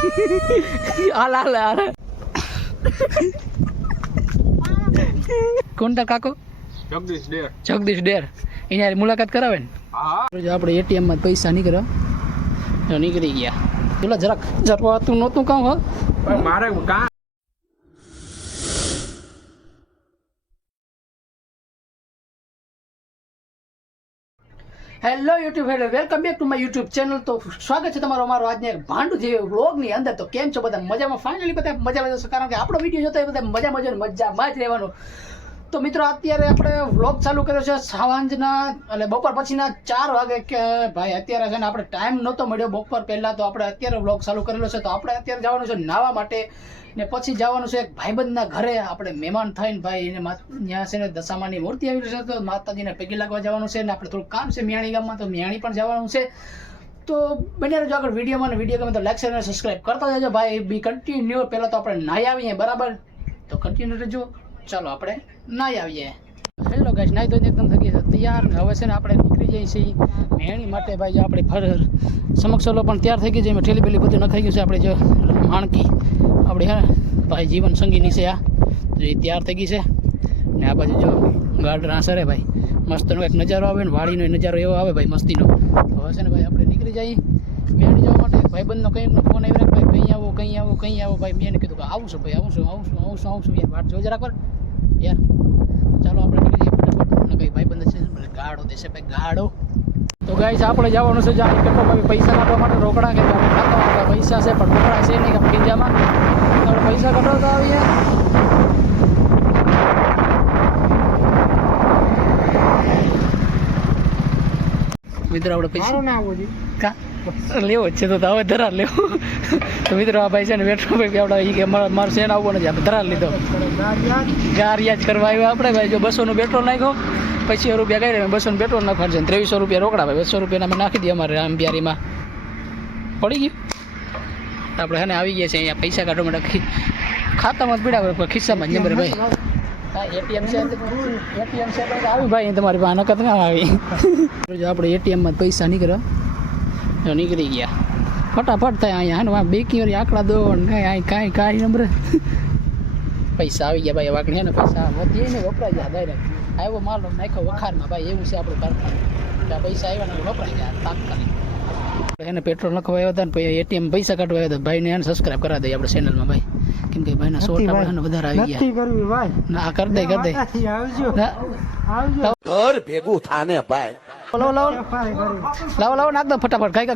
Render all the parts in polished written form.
હાલ હાલ હાલ કોણ તા કાકો? જગદીશ ડેર એની મુલાકાત કરાવે ને. આપણે એટીએમ માં પૈસા નીકળી ગયા. પેલા જરાક જરવાતું નહોતું કામ હો મારે કામ. Hello YouTube hello welcome back to my YouTube channel. તો સ્વાગત છે તમારો અમારો આજના એક ભાંડુ જેવી વ્લોગની અંદર. તો કેમ છો બધા? મજામાં? ફાઇનલી બધા મજામાં જશો, કારણ કે આપણો વિડીયો જોતા બધા મજામાં જ રહેવાનું. તો મિત્રો અત્યારે આપણે વ્લોગ ચાલુ કર્યો છે સાંજના એટલે બપોર પછીના 4 વાગે કે ભાઈ અત્યારે છે ને આપણે ટાઈમ નહોતો મળ્યો બપોર પહેલાં, તો આપણે અત્યારે વ્લોગ ચાલુ કરેલો છે. તો આપણે અત્યારે જવાનું છે નાહવા માટે ને પછી જવાનું છે એક ભાઈબંધના ઘરે. આપણે મહેમાન થઈને ભાઈ એને ત્યાં છે ને દશામાની મૂર્તિ આવી છે, તો માતાજીને પગે લાગવા જવાનું છે ને આપણે થોડું કામ છે મિયાણી ગામમાં, તો મિયાણી પણ જવાનું છે. તો બને રહેજો આગળ વિડીયોમાં, ને વિડીયો ગમે તો લાઈક શેર અને સબસ્ક્રાઈબ કરતા જજો ભાઈ. બી કન્ટિન્યુ. પહેલાં તો આપણે નાહી આવીએ બરાબર, તો કન્ટિન્યુ રહેજો. ચાલો આપણે નાહી આવીએ. હેલો ગાઈસ, નાહી ધોઈને એકદમ થઈ ગયા તૈયાર. ને હવે છે ને આપણે નીકળી જઈએ છીએ મેણી માટે ભાઈ. આપણે સમક્ષલો પણ તૈયાર થઈ ગઈ છે, ઠેલી પેલી બધું નખાઈ ગયું છે. આપણે જો માણકી આપણે હે ભાઈ જીવન સંગીની છે, આ એ તૈયાર થઈ ગઈ છે. ને આ બાજુ જો ગાર્ડન આસરે ભાઈ મસ્તનો એક નજારો આવે ને વાડીનો નજારો એવો આવે ભાઈ મસ્તીનો. તો હવે છે ને ભાઈ આપણે નીકળી જઈએ મેણી જવા માટે. ભાઈબંધનો કંઈકનો ફોન આવી રહ્યો ભાઈ, કંઈ આવો ભાઈ. મેં કીધું કે આવું છું ભાઈ, આવું છું યાર, વાટ જોઈ જરાક વાર યાર. ચાલો આપણે નીકળી જઈએ ફટાફટ. કંઈ ભાઈબંધ છે ગાડો દેશે ભાઈ, ગાડો. તો ગાઈસ આપણે જવાનું છે જ્યાં કેટલો ભાઈ પૈસા કાઢવા માટે રોકડા, કે ખાતા પૈસા છે પણ રોકડા છે નહીં કે કિંજામાં. આપણે પૈસા કઢાવતા આવીએ. મિત્રો આપણે પૈસા ના આવો કા લેવો જ છે, તો હવે ધરાર લેવો. તો મિત્રો આ ભાઈ છે ને વેઠો ભાઈ આપણે કે મારું શેન આવવો નથી, આપણે ધરાર લીધો. ગારિયા જ કરવા આવ્યા આપણે ભાઈ. જો 200નું પેટ્રોલ નાખ્યો, ₹25 ગઈ રહ્યા, 200નું પેટ્રોલ નાખવાનું છે, ₹2300 રોકડા ભાઈ. 200 રૂપિયાના અમે નાખી દઈએ અમારે આમ બિહારીમાં પડી ગયું. આપણે હે ને આવી ગયા છે અહીંયા પૈસા કાઢવા માટે. ખાતામાં જ પીડા હોય ખિસ્સામાં જ નંબર ભાઈ. હા એટીએમ છે આવી ભાઈ તમારી પાસે નકદ ના આવી. જો આપણે એટીએમમાં પૈસા નીકળી ગયા ફટાફટ થાય અહીંયા. હા બેકી વાળી આંકડા દો ને કાંઈ નંબર પૈસા આવી ગયા ભાઈ. વાકડી ને પૈસા વધીએ ને વપરાઈ ગયા ડાયરેક્ટ. આવ્યો માલ નાખ્યો વખારમાં ભાઈ, એવું છે આપણું કારખાનું. પૈસા આવ્યા ને વપરાઈ ગયા તાત્કાલિક. એને પેટ્રોલ નખવા આવ્યા હતા ને પછી એટીએમ પૈસા કાઢવા આવ્યા હતા ભાઈને. એને સબસ્ક્રાઈબ કરાવી દઈએ આપણે ચેનલમાં ભાઈ, કેમ કે ભાઈના શોર્ટ આપણે વધારે આવી ગયા. ના કરી દે ઘર ભેગું થાને ભાઈ. લાવો નાખ દો ફટાફટ. ખાઈ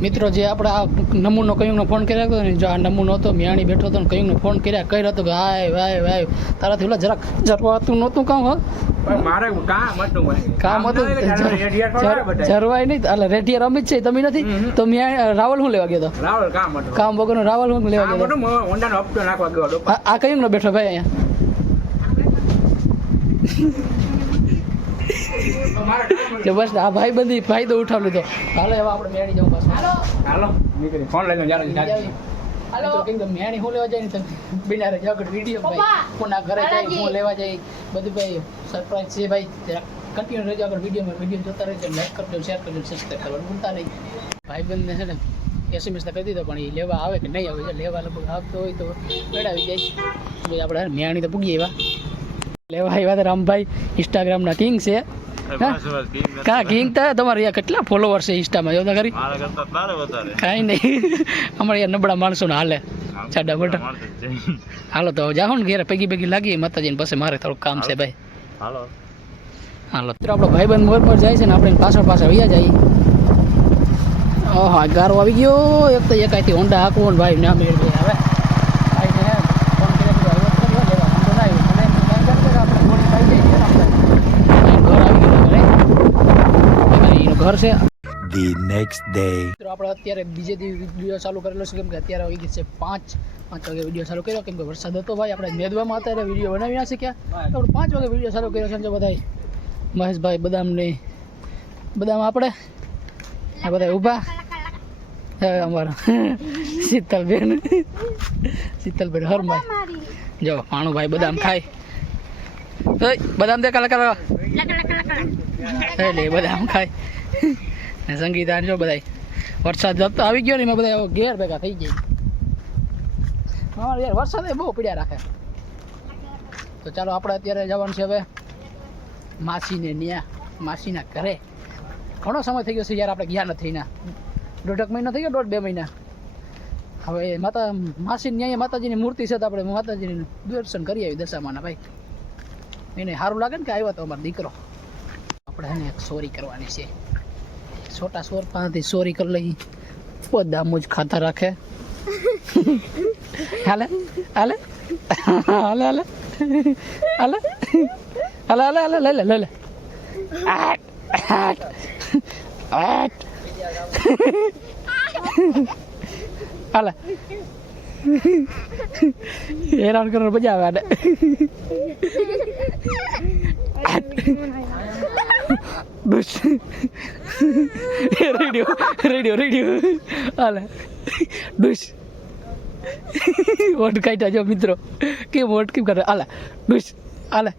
મિત્રો જે આપણે આ નમૂનો કયુંનો ફોન કર્યા હતો ને, જો આ નમૂનો હતો મિયાણી બેઠો હતો ને કયુંનો ફોન કર્યો હતો કે હાય તારાથી ઓલા જરવાતું નહોતું કામ હો મારે કામ હતું જરવાય નહીં. એટલે રેડિયા રમી જ છે તમે નથી તો રાવલ શું લેવા ગયો હતો? કામ વગરનો રાવલ શું લેવા ગયો હતો? આ કયુંનો બેઠો ભાઈ અહીંયા. બસ આ ભાઈ બધી ફાયદો ઉઠાવ લીધો. હાલો હવે આપણે મેળી જવું પાછું. હાલો ફોન લઈને મેણી હું લેવા જાય ને બિનારે જગડ વિડીયો ભાઈ કોના ઘરે જાય હું લેવા જાય બધું ભાઈ સરપ્રાઈઝ છે ભાઈ. કન્ટિન્યુ રહેજો આગળ વિડીયો જોતા રહેજો. લાઈક કરજો, શેર કરજો, સબસ્ક્રાઈબ કરવાનું ભૂલતા નહીં. ભાઈબંધને છે ને SMS કરી દીધો પણ એ લેવા આવે કે નહીં આવે. લેવા લગભગ આવતો હોય તો મેળાવી જાય ભાઈ. આપણે મેણી તો પૂગી આવ્યા. લેવા આવ્યા હતા રામભાઈ, ઇન્સ્ટાગ્રામના કિંગ છે. કા કિંગ તા તમારે કેટલા ફોલોવર છે ઇન્સ્ટામાં? જો ખરી કાંઈ નહીં અમારે યાર નબળા માણસો ને હાલે ચાડા બટા. હાલો તો જાઓ ને ઘેરે પૈકી લાગીએ માતાજીને, પછી મારે થોડુંક કામ છે ભાઈ. હાલો મિત્રો આપણો ભાઈબંધ મોર પર જાય છે ને આપણે પાછળ વૈયા જઈએ. ઓહો ગારો આવી ગયો. એક તો એકાઈથી હોન્ડા હાંકવો ને ભાઈ ના મેળ હવે ઘર છે. The next day આપણે અત્યારે બીજે દિવસ વિડીયો ચાલુ કરેલો છે, કેમ કે અત્યારે આવી ગઈ છે 5 વાગે વિડીયો ચાલુ કર્યો, કેમ કે વરસાદ હતો ભાઈ. આપણે મેદવામાં અત્યારે વિડીયો બનાવી ના શક્યા, આપણે 5 વાગે વિડીયો ચાલુ કર્યો છે. જો બધા મહેશભાઈ બદામ આપણે આ બધા ઊભા અમારા શીતલબેન હરમાઈ જો પાણુભાઈ બદામ ખાય. બદામ દે કાલા કાલા લે બદામ ખાય ને સંગીતા જો બધાય વરસાદ જતો આવી ગયો ને એમાં બધા ઘેર ભેગા થઈ જાય હા યાર વરસાદ બહુ પડ્યા રાખે તો ચાલો આપણે અત્યારે જવાનું છે હવે માસીને ન્યા માસીના ઘરે ઘણો સમય થઈ ગયો છે યાર આપણે ગયા નથી ના 1.5 મહિનો થઈ ગયો 1.5-2 મહિના હવે માતા માસી ન્યાય માતાજીની મૂર્તિ છે તો આપણે માતાજીનું દર્શન કરી આવી દશામાના ભાઈ એને સારું લાગે ને કે આવ્યો તો અમારો દીકરો આપણે એને એક ચોરી કરવાની છે છોટા સોર પાસેથી ચોરી કરી લઈ બધા મુજ ખાતા રાખે હાલે હાલે હાલે હાલે હાલે હાલે હાલે હાલે લઈ લે લઈ લે હાલે હેરાન કરવાનું મજા આવે આને બસ રેડિયો રેડિયો રેડિયો હાલે ડુસ વોટ કાઢ્યા જો મિત્રો કેમ વોટ કેમ કરે હાલે ડુસ હાલે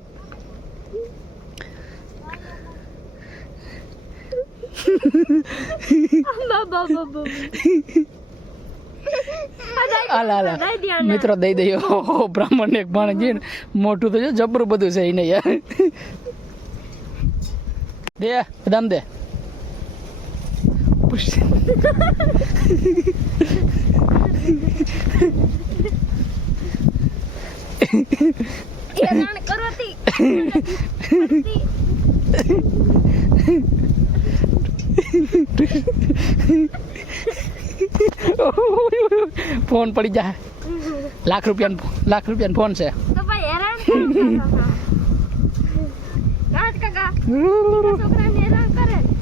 મિત્રો દઈ દઈએ બ્રાહ્મણ ને એક ભાણે છે ને મોટું તો જો જબરું બધું છે એને યાર દે બદામ દે ફોન પડી જાય લાખ રૂપિયા ફોન છે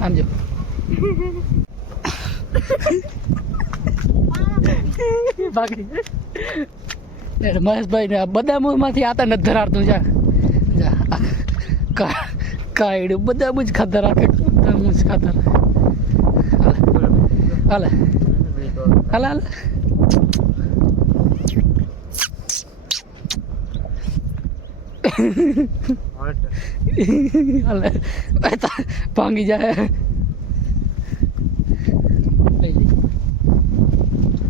આમજો મહેશભાઈ ને બધા માંથી આતા નથી ધરાડતું જા કાયડું બધા જ ખાતા રાખે ખાતા હાલે હાલે હાલે હાલે ભાંગી જાય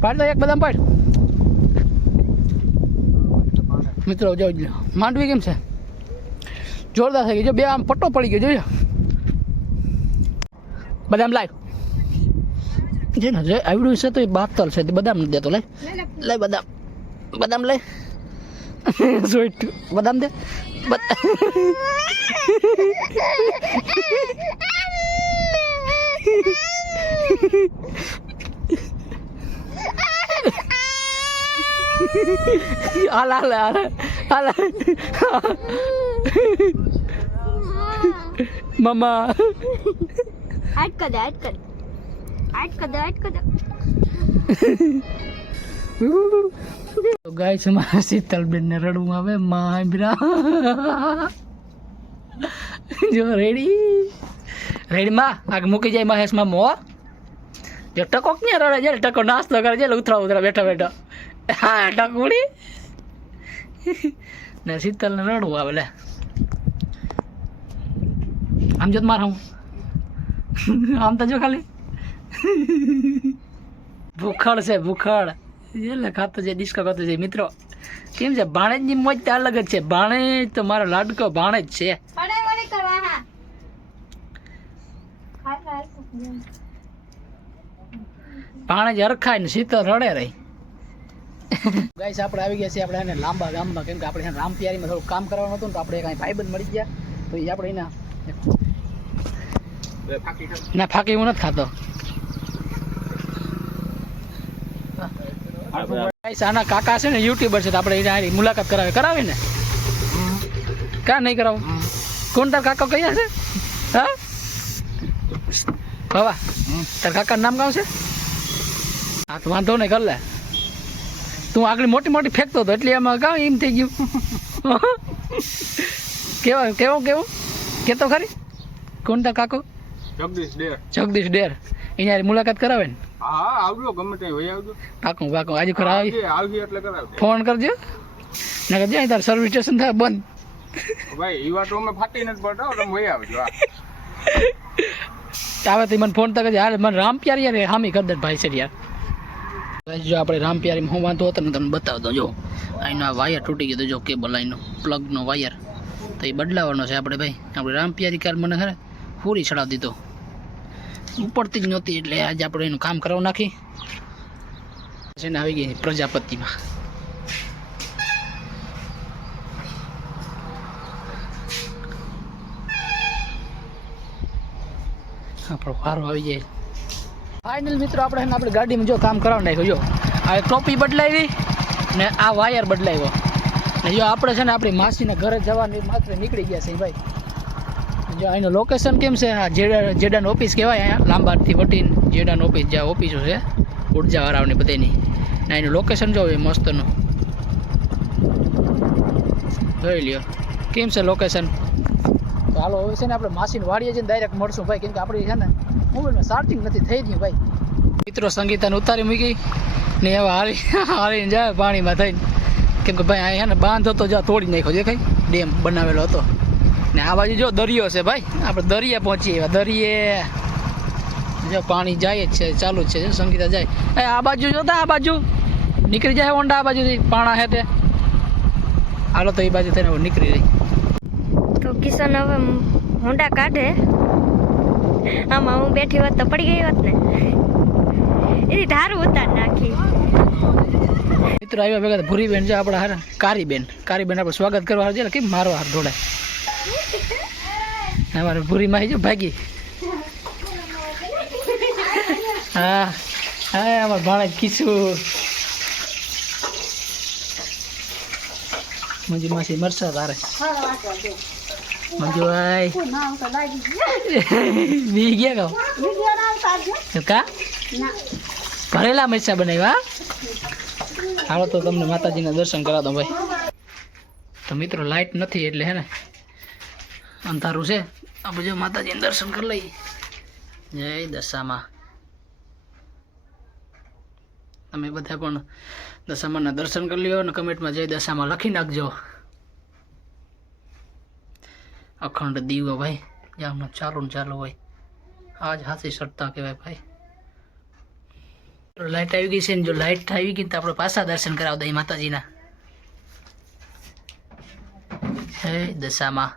પાડ એક બદામ પાડ મિત્રો જોઈ માંડવી કેમ છે જોરદાર થઈ ગઈ જો બે આમ પટ્ટો પડી ગયો જોજો બદામ લાવ જે ને જે આવડ્યું છે તો એ બાતલ છે બદામ નથી દેતો લઈ બદામ બદામ લઈ સ્વીટ બદામ દે હાલ હાલ હાલ હાલ મમ્મા તો ગાય છે મારા શીતલબેન ને રડવું આવે માબરા જો રેડી રેડી માં આગ મૂકી જાય મહેશ મામો જો ટકો ક્યાં રડે છે ટકો નાસ્તો કરે છે ઉતરા બેઠા બેઠા હા ટકુડી ને શીતલ ને રડવું આવે લે આમ જો માર હું આમ તો જો ખાલી ભૂખડ છે ભૂખડ એટલે ખાતો છે ડિસ્કો ખાતો છે મિત્રો કેમ છે ભાણેજની મોજ તો અલગ જ છે ભાણેજ તો મારો લાડકો ભાણેજ છે ભાણેજ હરખાય ને શીતળ રડે રહી ગાઈસ આપણે આવી ગયા છીએ આપણે એને લાંબા ગામમાં કેમ કે આપણે રામ પિયારીમાં થોડું કામ કરવાનું હતું ને તો આપણે કાંઈ ભાઈબંધ મળી ગયા તો એ આપણે એના ના ફાકી હું નથી ખાતો આના કાકા છે ને યુટ્યુબર છે તો આપણે એની મુલાકાત કરાવે ને ક્યાં નહીં કરાવું કોણ તાર કાકા કયા છે હા બાબા તાર કાકાનું નામ કામ છે હા તો વાંધો નહીં કર લે તું આગળ મોટી મોટી ફેંકતો હતો એટલે એમાં કામ એમ થઈ ગયું કેવું કેતો ખરી કોણ તાર કાકો જગદીશ ડેર એની મુલાકાત કરાવે ને હા આવજો ગમે ત્યાં હોય આવજો પાકું આજે ખરા આવજો એટલે કરાવ ફોન કરજો ને કરજો તાર સર્વિસ સ્ટેશન થાય બંધ ભાઈ ઈ વાત અમે ફાટી નથી પડતા તમે વહી આવજો હા. આવેથી મને ફોન તક હાલ મને રામપ્યારી યાર હામી કરી દે ભાઈ છે યાર. જો આપણે રામપ્યારીમાં હું વાંધો હતો ને તમને બતાવી દો. જો અહીંનો આ વાયર તૂટી ગયો જો કેબલ અહીંનો પ્લગનો વાયર તો એ બદલાવાનો છે આપણે ભાઈ. આપણે રામપ્યારી કાલ મને ખરે પૂરી ચડાવી દીધો ઉપડતી જ નહોતી એટલે આજે આપણે એનું કામ કરાવી નાખી છે ને આવી ગઈ પ્રજાપતિમાં. આપણો વારો આવી જાય. ફાઇનલ મિત્રો આપણે ગાડીમાં જો કામ કરાવી નાખ્યું. જો આ ટોપી બદલાવી ને આ વાયર બદલાવ્યો ને જો આપણે છે ને આપણી માસીના ઘરે જવાની માત્ર નીકળી ગયા છે ભાઈ. જો અહીંનું લોકેશન કેમ છે? આ જેડાન ઓફિસ કહેવાય. અહીંયા લાંબાથી વટીને જેડાન ઓફિસ જ્યાં ઓફિસો છે ઉર્જાવાળાની બધાની ને એનું લોકેશન જો એ મસ્તનું જોઈ લ્યો કેમ છે લોકેશન. તો હાલો હવે છે ને આપણે માસીની વાડીએ જઈને ડાયરેક્ટ મળશું ભાઈ, કેમ કે આપણી છે ને મોબાઈલમાં ચાર્જિંગ નથી થઈ ગયું ભાઈ. મિત્રો સંગીતાને ઉતારી મૂકી ને હવે હાલીને જાય પાણીમાં થઈને, કેમ કે ભાઈ અહીંયા ને બાંધ હતો જ્યાં તોડી નાખ્યો દેખાય ડેમ બનાવેલો હતો ને આ બાજુ જો દરિયો છે ભાઈ. આપણે દરિયે પહોંચીએ એવા દરિયે જો પાણી જાય જ છે ચાલુ જ છે. જો સંગીતા જાય આ બાજુ જોતા આ બાજુ નીકળી જાય હોન્ડા આ બાજુથી પાણા હે તે હાલો તો એ બાજુ થઈને નીકળી રહી. તો કિશન હવે હોન્ડા કાઢે. આમાં હું બેઠી હોત તો પડી ગઈ હોત ને, એની ધારું ઉતાર નાખી. મિત્રો આવ્યા ભેગા ભૂરીબેન છે આપણા હારે કારીબેન આપણે સ્વાગત કરવા છે કેમ મારવા હાર દોડાય. અમારે ભૂરીમાં આવી જો ભાગી. હા હા અમારે ભાણે કીશું મંજુ માસી મરસા તારે મંજુ ભાઈ બી ગયા કા ભરેલા મરસા બનાવ્યા. હાલો તો તમને માતાજીના દર્શન કરા દો ભાઈ. તો મિત્રો લાઈટ નથી એટલે હે ને અંધારું છે. આપણે જો માતાજીના દર્શન કરી લઈએ. જય દશામાં. તમે બધા પણ દશામાના દર્શન કરી લ્યો અને કમેન્ટમાં જય દશામાં લખી નાખજો. અખંડ દીવો ભાઈ જામ ચાલુ ને ચાલુ હોય. આજ હાથી સડતા કહેવાય ભાઈ. લાઈટ આવી ગઈ છે ને જો લાઈટ આવી ગઈ તો આપણે પાછા દર્શન કરાવી દઈએ માતાજીના. જય દશામાં.